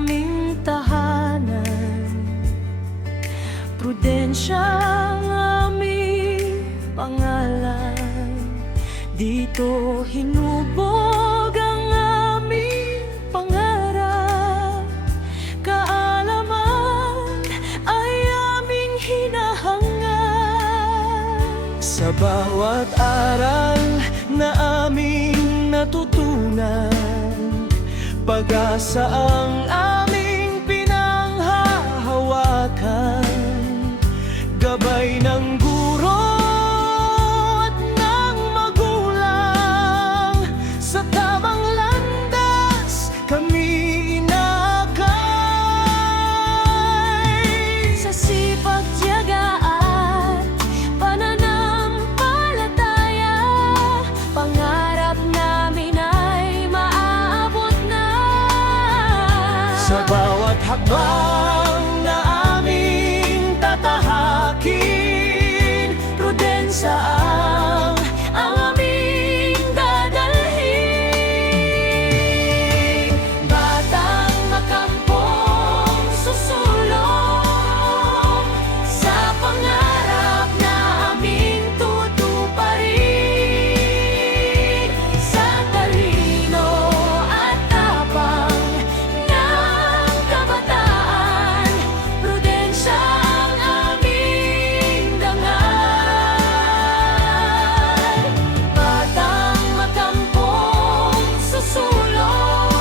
aming tahanan. Prudensya ang aming pangalan. Dito hinubog ang aming pangarap. Kaalaman ay aming hinahangad. Sa bawat aral na aming natutunan, pag-asa ang aming pinanghahawakan. Gabay ng guro at ng magulang, sa tamang landas kami inakay. Sa sipag, tiyaga at pananampalataya, pangarap namin ay maaabot na. Sa bawat hakbang na aming tatahakin, prudensya ang aming dadalhin. Batang makampong susulong sa pangarap na aming tutuparin. Sa talino at tapang ng kabataan, prudensya ang aming dangal. Batang makampong susulong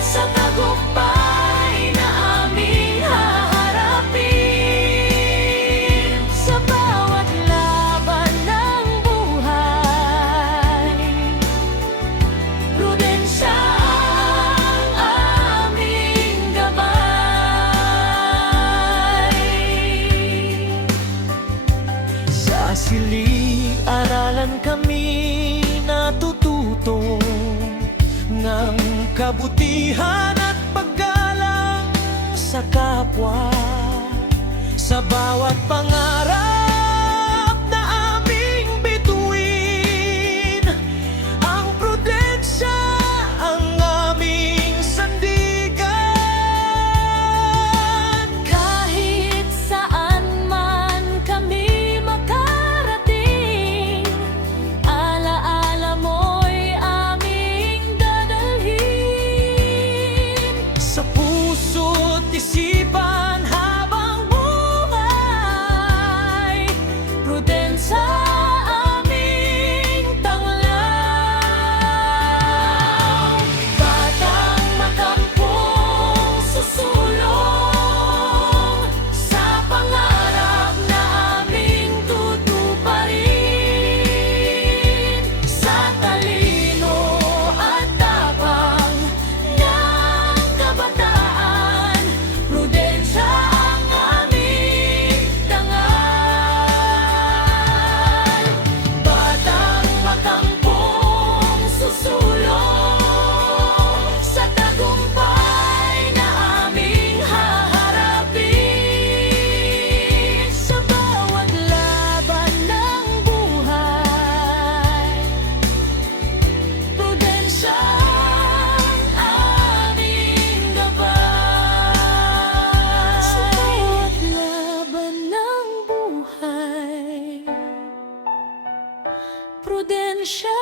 sa tagumpay na aming haharapin. Sa bawat laban ng buhay, prudensya ang aming gabay. Sa silid-aralan kami natututo ng kabutihan at paggalang sa kapwa. Sa bawat pangarap na aming bituin, ang prudensya ang aming sandigan. Kahit saan man kami makarating, alaala mo'y aming dadalhin. Sa puso't isipan habang buhay, prudensya aming tanglaw. Batang makampong susulong sa pangarap na aming tutuparin. Sa talino at tapang ng kabataan, prudensya ang aming dangal. Batang makampong susulong sa tagumpay na aming haharapin. Sa bawat laban ng buhay, prudensya ang aming gabay. Sa bawat laban ng buhay, prudensya